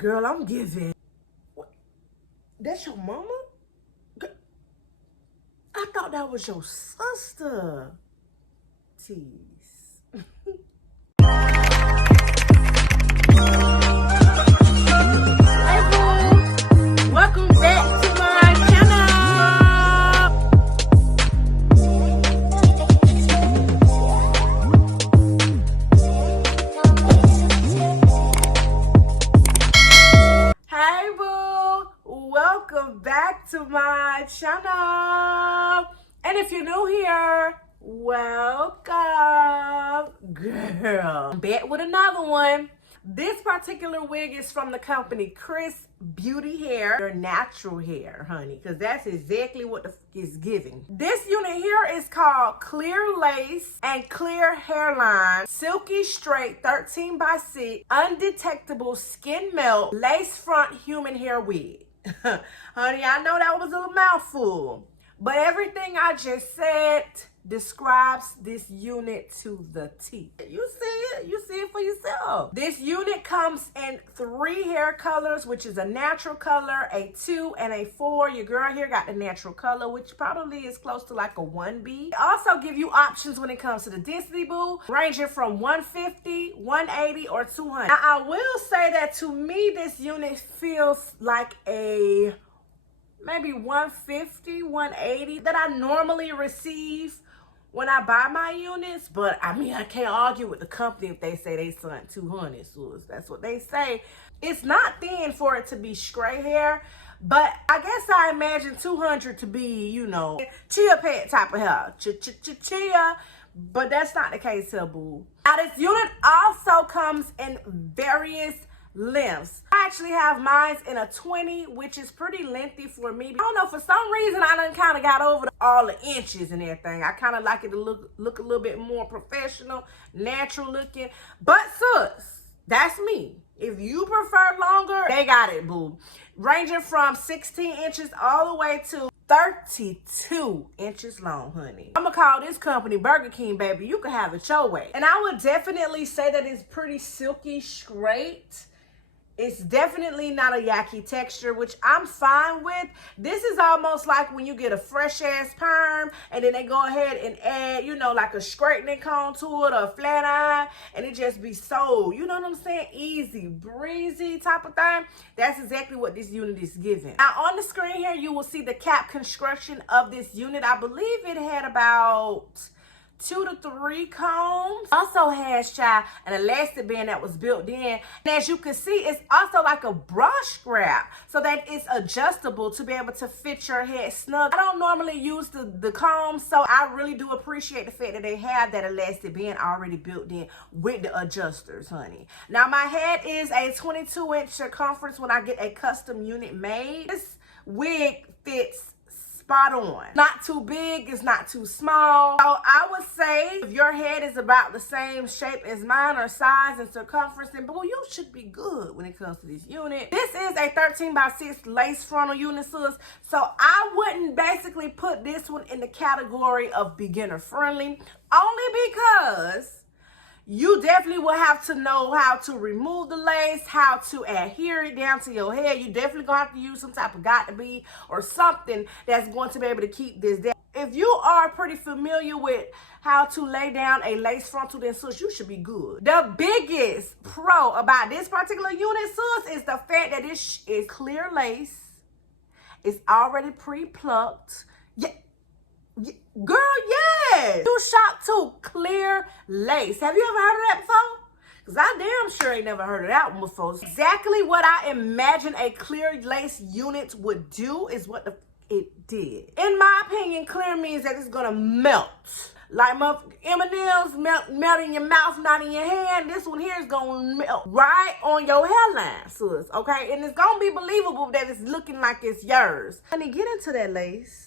Girl, I'm giving. What? That's your mama? I thought that was your sister. Tease. Hey boo, welcome back to my channel. Hey boo, welcome back to my channel. And if you're new here, welcome. Girl, I'm back with another one. This particular wig is from the company Xrsbeauty Hair. Your natural hair, honey, because that's exactly what the f is giving. This unit here is called Clear Lace and Clear Hairline Silky Straight 13x6 Undetectable Skin Melt Lace Front Human Hair Wig. Honey, I know that was a mouthful, but everything I just said describes this unit to the T. You see it for yourself. This unit comes in 3 hair colors, which is a natural color, a 2, and a 4. Your girl here got the natural color, which probably is close to like a 1B. They also give you options when it comes to the density, boo, ranging from 150, 180, or 200. Now, I will say that to me, this unit feels like a maybe 150, 180 that I normally receive when I buy my units. But I mean, I can't argue with the company if they say they sent 200, so that's what they say. It's not thin for it to be stray hair, but I guess I imagine 200 to be, you know, chia pet type of hair. Chia. But that's not the case here, boo. Now, this unit also comes in various lengths. I actually have mine in a 20, which is pretty lengthy for me. I don't know, for some reason I done kind of got over all the inches and everything. I kind of like it to look a little bit more professional, natural looking. But sus, that's me. If you prefer longer, they got it, boo. Ranging from 16 inches all the way to 32 inches long, honey. I'm gonna call this company Burger King, baby. You can have it your way. And I would definitely say that it's pretty silky straight. It's definitely not a yucky texture, which I'm fine with. This is almost like when you get a fresh ass perm and then they go ahead and add, you know, like a straightening cone to it or a flat iron, and it just be so, you know what I'm saying, easy, breezy type of thing. That's exactly what this unit is giving. Now on the screen here, you will see the cap construction of this unit. I believe it had about 2 to 3 combs. Also has, child, an elastic band that was built in. And as you can see, it's also like a brush strap so that it's adjustable to be able to fit your head snug. I don't normally use the combs, so I really do appreciate the fact that they have that elastic band already built in with the adjusters, honey. Now, my head is a 22-inch circumference when I get a custom unit made. This wig fits spot on. Not too big, it's not too small. So I would say if your head is about the same shape as mine or size and circumference, then boo, you should be good when it comes to this unit. This is a 13x6 lace frontal unit, sis. So I wouldn't basically put this one in the category of beginner friendly, only because you definitely will have to know how to remove the lace, how to adhere it down to your hair. You definitely gonna have to use some type of got-to-be or something that's going to be able to keep this down. If you are pretty familiar with how to lay down a lace frontal, then sis, you should be good. The biggest pro about this particular unit, sis, is the fact that this is clear lace. It's already pre-plucked. Yeah. Girl, yes. You shop too. Clear lace. Have you ever heard of that before? Because I damn sure ain't never heard of that one before. Exactly what I imagine a clear lace unit would do is what it did. In my opinion, clear means that it's gonna melt. Like M&M's melt in your mouth, not in your hand. This one here is gonna melt right on your hairline, sis. Okay, and it's gonna be believable that it's looking like it's yours. Honey, get into that lace.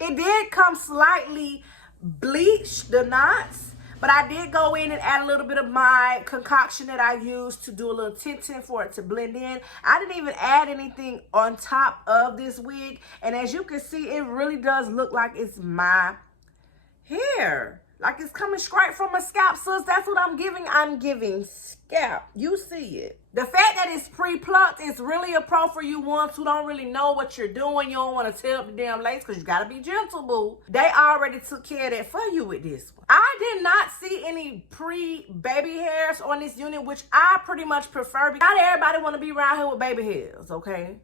It did come slightly bleached, the knots, but I did go in and add a little bit of my concoction that I used to do a little tinting for it to blend in. I didn't even add anything on top of this wig, and as you can see, it really does look like it's my hair. Like it's coming straight from my scalp, sis. That's what I'm giving. I'm giving scalp. You see it. The fact that it's pre-plucked is really a pro for you ones who don't really know what you're doing. You don't want to tear up the damn lace because you got to be gentle, boo. They already took care of that for you with this one. I did not see any pre-baby hairs on this unit, which I pretty much prefer. Not everybody want to be around here with baby hairs, okay?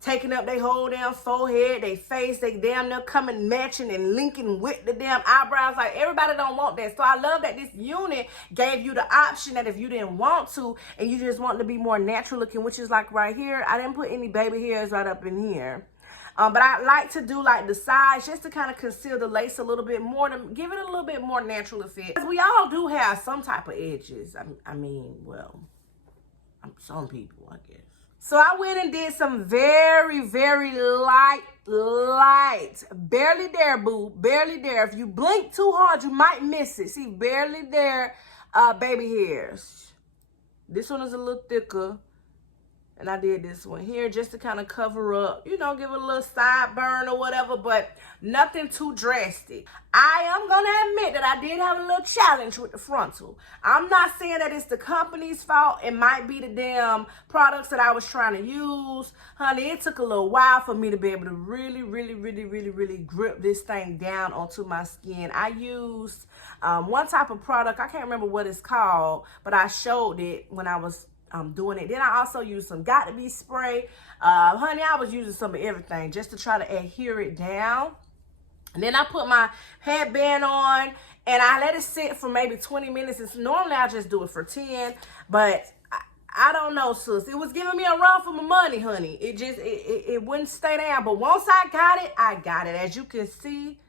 Taking up their whole damn forehead, their face, they damn near coming matching and linking with the damn eyebrows. Like, everybody don't want that. So I love that this unit gave you the option that if you didn't want to and you just want to be more natural looking, which is like right here. I didn't put any baby hairs right up in here. But I like to do like the sides just to kind of conceal the lace a little bit more, to give it a little bit more natural effect. We all do have some type of edges. I mean, well, some people, I guess. So I went and did some very, very light, barely there, boo, barely there. If you blink too hard, you might miss it. See, barely there, baby hairs. This one is a little thicker. And I did this one here just to kind of cover up, you know, give it a little sideburn or whatever, but nothing too drastic. I am going to admit that I did have a little challenge with the frontal. I'm not saying that it's the company's fault. It might be the damn products that I was trying to use. Honey, it took a little while for me to be able to really grip this thing down onto my skin. I used one type of product. I can't remember what it's called, but I showed it when I was doing it. Then I also used some Got To Be spray. Honey, I was using some of everything just to try to adhere it down. And then I put my headband on and I let it sit for maybe 20 minutes. It's normally I just do it for 10, but I don't know, sis. It was giving me a run for my money, honey. It just, it wouldn't stay down. But once I got it, I got it. As you can see,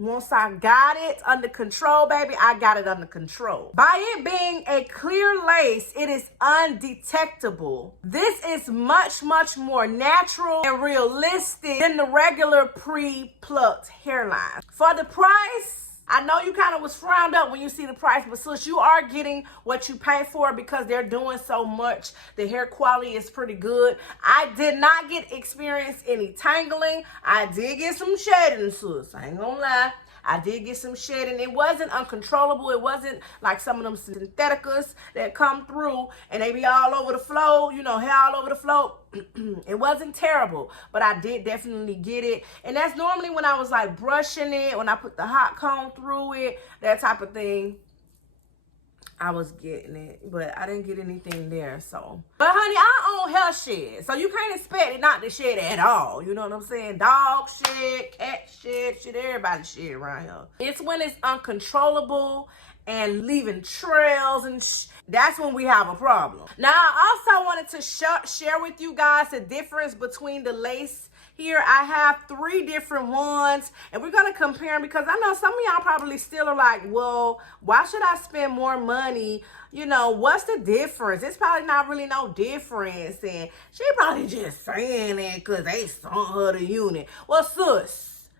once I got it under control, baby, I got it under control. By it being a clear lace, it is undetectable. This is much more natural and realistic than the regular pre-plucked hairline. For the price, I know you kind of was frowned up when you see the price, but sis, you are getting what you pay for because they're doing so much. The hair quality is pretty good. I did not experience any tangling. I did get some shedding, sis. I ain't gonna lie. I did get some shedding. It wasn't uncontrollable. It wasn't like some of them syntheticals that come through and they be all over the floor, you know, hair all over the floor. It wasn't terrible, but I did definitely get it. And that's normally when I was like brushing it, when I put the hot comb through it, that type of thing. I was getting it, but I didn't get anything there, so. But honey, I own hair shed, so you can't expect it not to shed at all. You know what I'm saying? Dog shed, cat shed, shit, everybody shed around here. It's when it's uncontrollable and leaving trails and that's when we have a problem. Now, I also wanted to share with you guys the difference between the lace. Here I have 3 different ones and we're going to compare them because I know some of y'all probably still are like, well, why should I spend more money? You know, what's the difference? It's probably not really no difference. And she probably just saying it because they sent her the unit. Well, sis,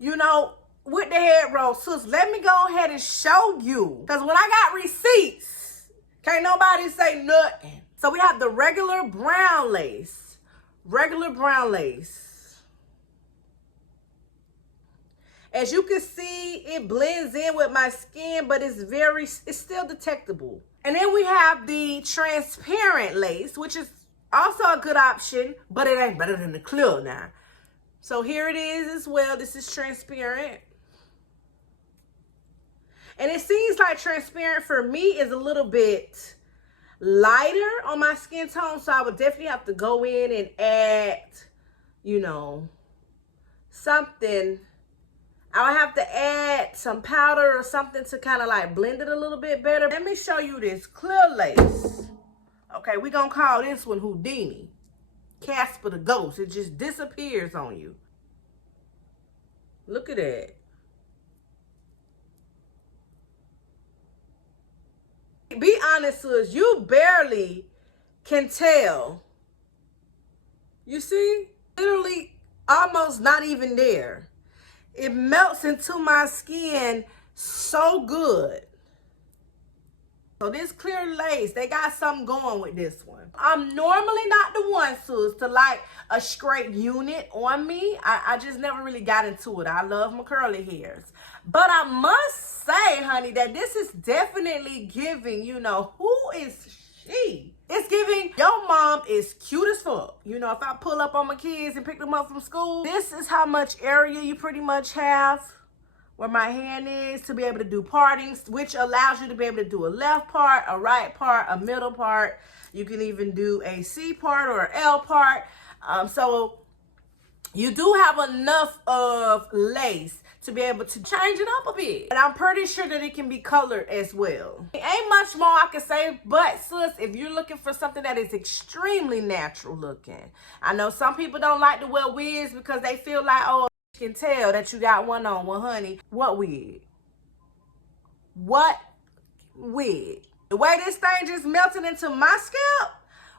you know, with the head roll, sis, let me go ahead and show you. Because when I got receipts, can't nobody say nothing. So we have the regular brown lace. Regular brown lace. As you can see, it blends in with my skin, but it's still detectable. And then we have the transparent lace, which is also a good option, but it ain't better than the clear now. So here it is as well. This is transparent. And it seems like transparent for me is a little bit lighter on my skin tone. So I would definitely have to go in and add, you know, something. I would have to add some powder or something to kind of like blend it a little bit better. Let me show you this clear lace. Okay, we're going to call this one Houdini. Casper the Ghost. It just disappears on you. Look at that. Be honest with us, you barely can tell. You see? Literally almost not even there. It melts into my skin so good. So this clear lace, they got something going with this one. I'm normally not the one, sis, to like a straight unit on me. I just never really got into it. I love my curly hairs. But I must say, honey, that this is definitely giving, you know, who is she? It's giving, your mom is cute as fuck. You know, if I pull up on my kids and pick them up from school, this is how much area you pretty much have where my hand is to be able to do partings, which allows you to be able to do a left part, a right part, a middle part. You can even do a C part or an L part. So you do have enough of lace to be able to change it up a bit. And I'm pretty sure that it can be colored as well. It ain't much more I can say, but sis, if you're looking for something that is extremely natural looking, I know some people don't like to wear wigs because they feel like, oh, you can tell that you got one on. Well, honey, what wig? What wig? The way this thing just melted into my scalp,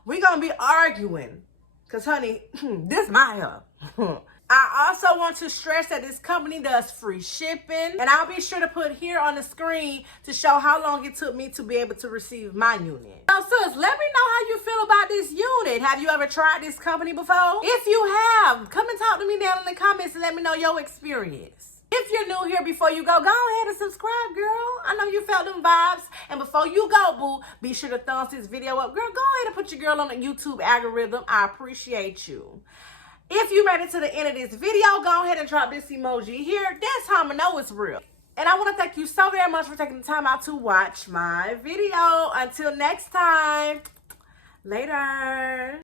we're gonna be arguing. Cause honey, this my hair. I also want to stress that this company does free shipping, and I'll be sure to put here on the screen to show how long it took me to be able to receive my unit. So sis, let me know how you feel about this unit. Have you ever tried this company before? If you have, come and talk to me down in the comments and let me know your experience. If you're new here, before you go ahead and subscribe, girl. I know you felt them vibes. And before you go, boo, be sure to thumbs this video up. Girl, go ahead and put your girl on the YouTube algorithm. I appreciate you. If you made it to the end of this video, go ahead and drop this emoji here. That's how I'm gonna know it's real. And I want to thank you so very much for taking the time out to watch my video. Until next time, later.